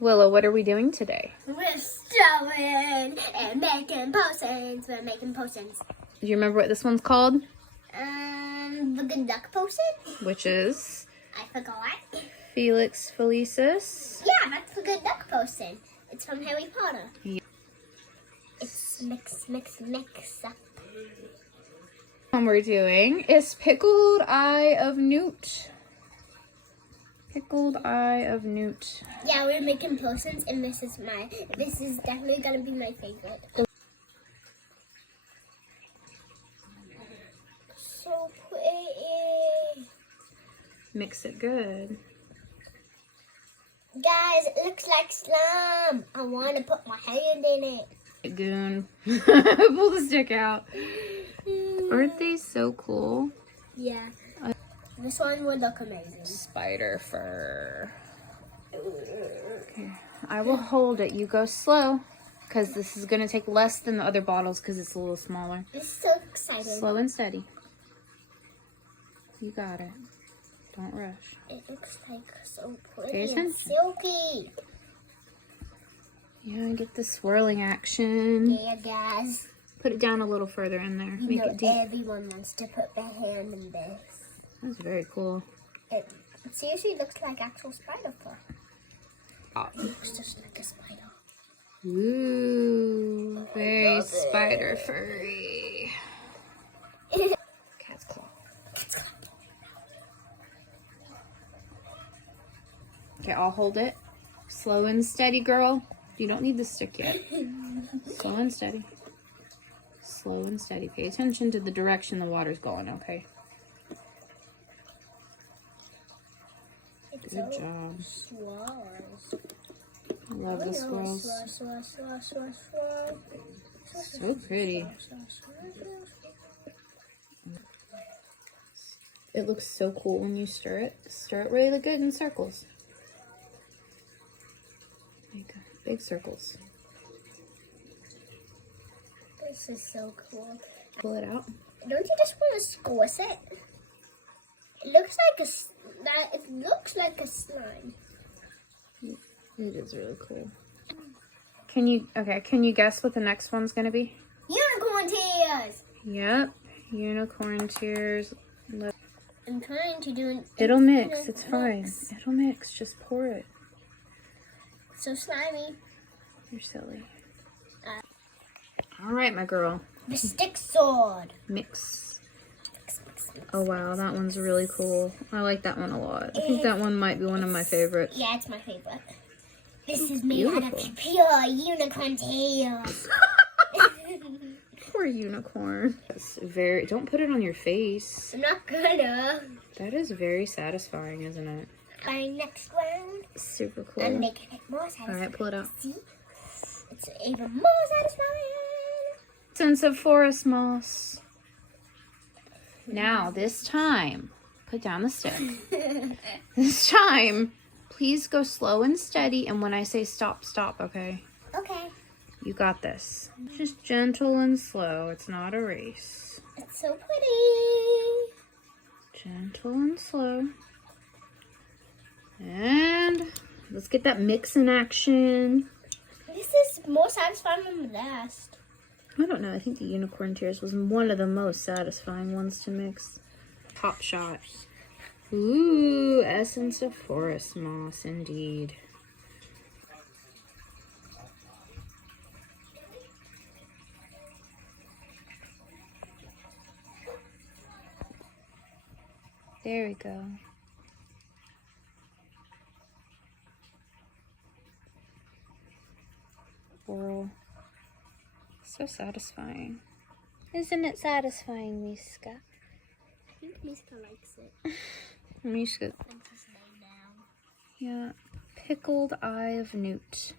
Willow, what are we doing today? We're sewing and making potions. We're making potions. Do you remember what this one's called? The good duck potion? Which is? I forgot. Felix Felicis. Yeah, that's the good duck potion. It's from Harry Potter. Yeah. It's mix up. What we're doing is pickled eye of newt. Pickled eye of newt. Yeah, we're making potions, and this is definitely gonna be my favorite. So pretty. Mix it good. Guys, it looks like slime. I want to put my hand in it. Goon. Pull the stick out. Aren't they so cool? Yeah. This one would look amazing. Spider fur. Okay. I will hold it. You go slow. Because this is going to take less than the other bottles because it's a little smaller. This is so exciting. Slow and steady. You got it. Don't rush. It looks like so Pay pretty and attention. silky. Yeah, get the swirling action. Yeah, guys. Put it down a little further in there. You Make know it deep. everyone wants to put their hand in this. That's very cool. It seriously looks like actual spider fur. Oh. It looks just like a spider. Ooh, very love it. spider furry. Cat's claw. Okay, I'll hold it. Slow and steady, girl. You don't need the stick yet. Slow and steady. Slow and steady. Pay attention to the direction the water's going, okay? Good job. Swirls. I love the swirls. So pretty. It looks so cool when you stir it. Stir it really good in circles. Make big circles. This is so cool. Pull it out. Don't you just want to squish it? It looks like a slime. It is really cool. Can you guess what the next one's gonna be? Unicorn tears! Yep. Unicorn tears. I'm trying to do an It'll mix. It's infinite fine. mix. It'll mix. Just pour it. So slimy. You're silly. All right, my girl. The stick sword. Mix. Mix. Oh, wow. That one's really cool. I like that one a lot. I think that one might be one of my favorites. Yeah, it's my favorite. This is made out Beautiful. of pure unicorn tails. Poor unicorn. It's very. Don't put it on your face. I'm not gonna. That is very satisfying, isn't it? My next round, Super cool. I'm making it more All satisfying. right, pull it out. See? It's even more satisfying. Sense of forest moss. Now, this time, put down the stick. This time, please go slow and steady. And when I say stop, stop, okay? Okay. You got this. Just gentle and slow. It's not a race. It's so pretty. Gentle and slow. And let's get that mix in action. This is more satisfying than the last. I don't know. I think the unicorn tears was one of the most satisfying ones to mix. Top shot. Ooh, essence of forest moss, indeed. There we go. Swirl. So satisfying. Isn't it satisfying, Miska? I think Mika likes it. Miska. Thanks his name now. Yeah. Pickled eye of newt.